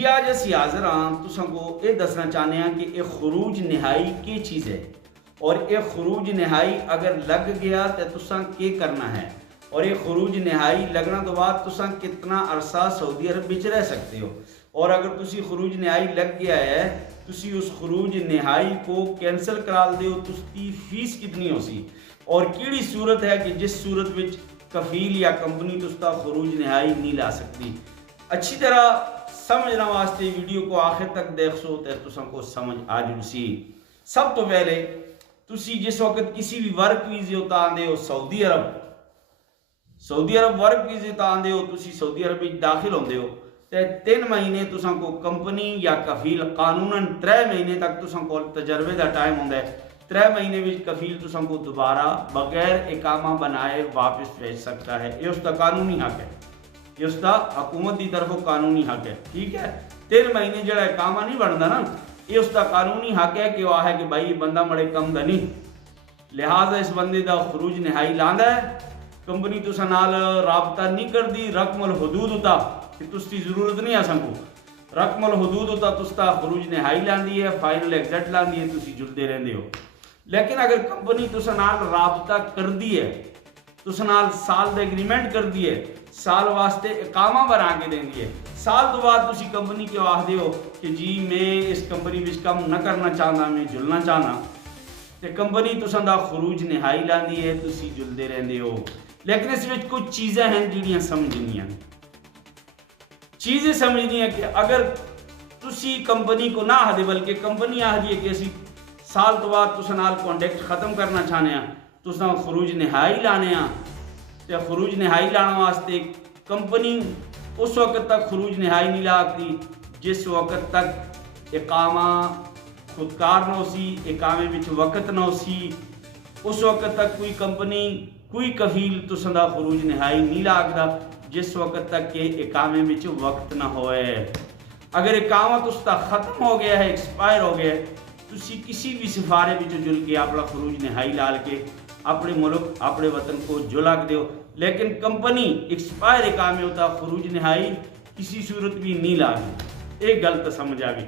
जी आज असी हाजिर हाँ तुसांको ये दसना चाहते हैं कि एक खरूज निहाई की चीज़ है और एक खरूज निहाई अगर लग गया तो तुसा के करना है और ये खरूज निहाई लगना तो बाद तुसा कितना अरसा सऊदी अरब विच रह सकते हो। और अगर तुसी खरूज निहाई लग गया है तुसी उस खरूज निहाई को कैंसल करा दो तो उसकी फीस कितनी हो सी और किहड़ी सूरत है कि जिस सूरत विच कफील या कंपनी तुसका खरूज निहाई नहीं ला सकती। अच्छी तरह समझना वास्ते वीडियो को आखिर तक देख सो तो तुसांको समझ आ जुसी। सब तो पहले तुसी जिस वक्त किसी भी वर्क वीजे उता आंदे हो सऊदी अरब वर्क वीजे उता आंदे हो तुसी सऊदी अरब में दाखिल होंदे हो तो 3 महीने तुसांको कंपनी या कफील कानूनन 3 महीने तक तुसांको तजर्बे का टाइम होंदा है। 3 महीने में कफील तुसांको दोबारा बगैर इकामा बनाए वापस भेज सकता है। ये उसका कानूनी हक है, ये उसका हुकूमत की तरफों कानूनी हक है। ठीक है, 3 महीने जो इकामा नहीं बनता ना ये उसका कानूनी हक है कि वह है कि भाई बंदा बड़े कम का नहीं, लिहाजा इस बंदे का खरूज निहाई लांदा है। कंपनी तुसा नाल राबता नहीं कर दी, रकमल हदूद उता कि तुसकी जरूरत नहीं है संको रकमल हदूद उता तुसका खरूज निहाई लांदी है, फाइनल एग्जिट लांदी है, तुसी जुलते रहंदे हो। लेकिन अगर कंपनी तुसा नाल राबता कर दी है, तुसा नाल साल का एग्रीमेंट कर दी है, साल वास्ते इकामा बना के देंदी है, साल तो बाद तुसी कंपनी के आखदे हो कि जी मैं इस कंपनी में कम न करना चाहता, मैं जुलना चाहना, तो कंपनी तुसां दा खरूज निहाई लांदी है, तुसी जुलते रहंदे हो। लेकिन इस विच कुछ चीज़ें हैं जिहड़ियां समझनियां चीज़ें समझनी है कि अगर तुसी कंपनी को ना आखदे बल्कि कंपनी आखदी है कि असी साल तो बाद तुसां नाल कॉन्टैक्ट खत्म करना चाहने हैं, तुसां खरूज निहाई लाने हैं, तो खरूज निहाई लाने वास्ते कंपनी उस वक्त तक खरूज निहाई नहीं लाती जिस वक्त तक इकामा खुदकार न होसी, इकामे विच वक्त न होसी, उस वक्त तक कोई कंपनी कोई कफील तुसां दा खरूज निहाई नहीं लागदा जिस वक्त तक के इकामे विच वक्त न होए। अगर इकामा तुसका खत्म हो गया है, एक्सपायर हो गया है, तुसी किसी भी सिफारे विच जुल के अपना खरूज निहाई लाल के अपने मुल्क अपने वतन को जुलक दो। लेकिन कंपनी एक्सपायर इकामे होता खरूज निहाई किसी सूरत भी नहीं लागी, एक गलत समझ आ गई।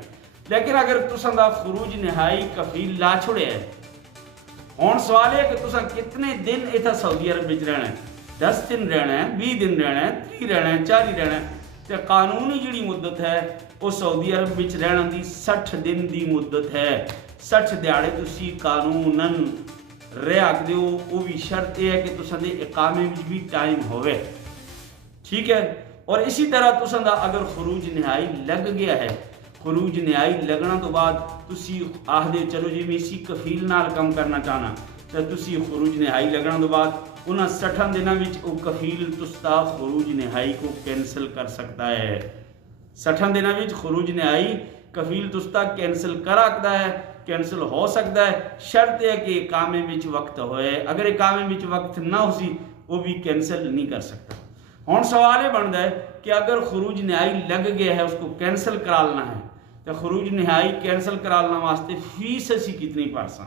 लेकिन अगर तुसां दा खरूज निहाई कफील ला छोड़े है, हुण सवाल है कि तुसां कितने दिन इतना सऊदी अरब विच रहना है, 10 दिन रहना है, 20 दिन रहना है, 30 रहना है, 40 रहना है। तो कानूनी जिहड़ी मुद्दत है वो सऊदी अरब विच रहने की 60 दिन की मुद्दत है। 60 दिहाड़े तुसी कानूनन रह सकते हो, वो भी शर्त यह है कि तुसां दे इकामे में भी टाइम होवे। ठीक है, और इसी तरह तुसां दा अगर खरूज निहाई लग गया है, खरूज निहाई लगना तो बाद तुसी आखदे चलो जी मैं इसी कफील नाल कम करना चाहना, तो तुसी खरूज निहाई लगना तो बाद उन्हें 60 दिनों में वो कफील तुसका खरूज निहाई को कैंसल कर सकता है। 60 दिनों में खरूज निहाई कफील तुसका कैंसल कर सकता है, कैंसल हो सकता है। शर्त है कि इकामे में वक्त होए, अगर इकामे में वक्त ना हो सी वो भी कैंसल नहीं कर सकता। हुण सवाल ये बनता है कि अगर खरूज निहाई लग गया है उसको कैंसल कराना है तो खरूज निहाई कैंसल कराने वास्ते फीस असी कितनी भरसा,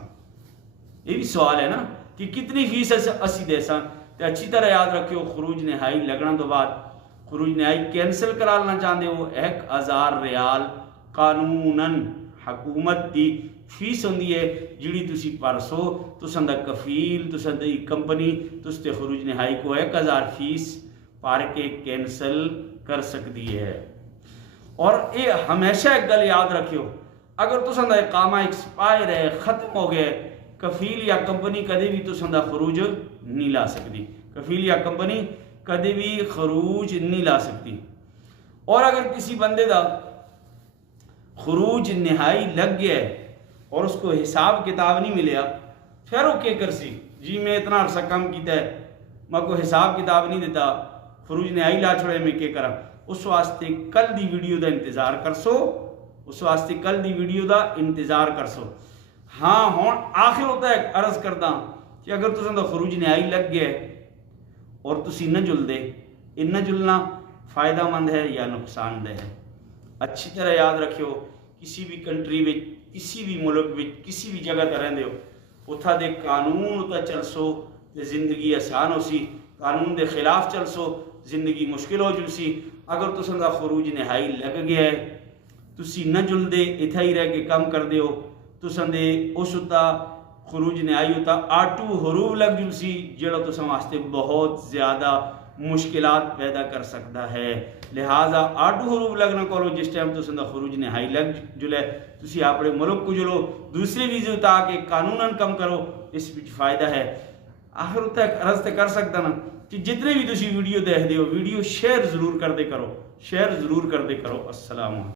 ये भी सवाल है ना कि कितनी फीस असी देसा। तो अच्छी तरह याद रखियो खरूज निहाई लगने तो बाद खरूज निहाई कैंसल कराना चाहते हो 1000 रियाल कानूनन हुकूमत की फीस होंदी है जिहड़ी तुसी परसो तुसां दा कफील तुसां दी कंपनी तुसते खरूज निहाई को 1000 फीस पार के कैंसल कर सकती है। और ये हमेशा एक गल याद रखियो, अगर तुसां दा इकामा एक्सपायर है, खत्म हो गया, कफील या कंपनी कदे भी तुसां दा खरूज नहीं ला सकती, कफील या कंपनी कदे भी खरूज नहीं ला सकती। और अगर किसी बंदे का खरूज निहाई लग गया है और उसको हिसाब किताब नहीं मिले, फिर वो क्या कर सी जी मैं इतना अरसा कम किया है, मैं को हिसाब किताब नहीं देता, खरूज निहाई ला छोड़े, मैं क्या करा। उस वास्ते कल दी वीडियो का इंतजार कर सो, उस वास्ते कल दी वीडियो का इंतजार कर सो। हाँ हुण आखिर होता है अर्ज करदा कि अगर तुसां दा खरूज निहाई लग गया और तुसी न जुलदे, इन जुलना फ़ायदेमंद है या नुकसानदेह है। अच्छी तरह याद रखियो, किसी भी कंट्री में, किसी भी मुल्क में, किसी भी जगह पर रहिंदे हो उत्था दे कानून उत्ता चलसो तो जिंदगी आसान हो सी, कानून के खिलाफ चलसो जिंदगी मुश्किल हो जुसी। अगर तुसां दा खरूज निहाई लग गया है तुसी न जुलदे इत्थे ही रह के काम कर दियो तुसां दे उस उत्ता खरूज ने आई होता आटू हरूफ लग जुलसी जेड़ा तुसां वास्ते बहुत ज़्यादा मुश्किलात पैदा कर सकता है। लिहाजा आटू हरूफ लग ना करो जिस टाइम तुसां दा खरूज ने हाई लग जुले तुसी अपने मुल्क को जुलो दूसरे वीज़े उता के कानूनन कम करो, इस विच फ़ायदा है। आखिर तक अर्ज तो कर सकता ना कि जितने भी तुसी वीडियो देखते हो वीडियो शेयर जरूर करते करो, शेयर जरूर करते करो। अस्सलाम।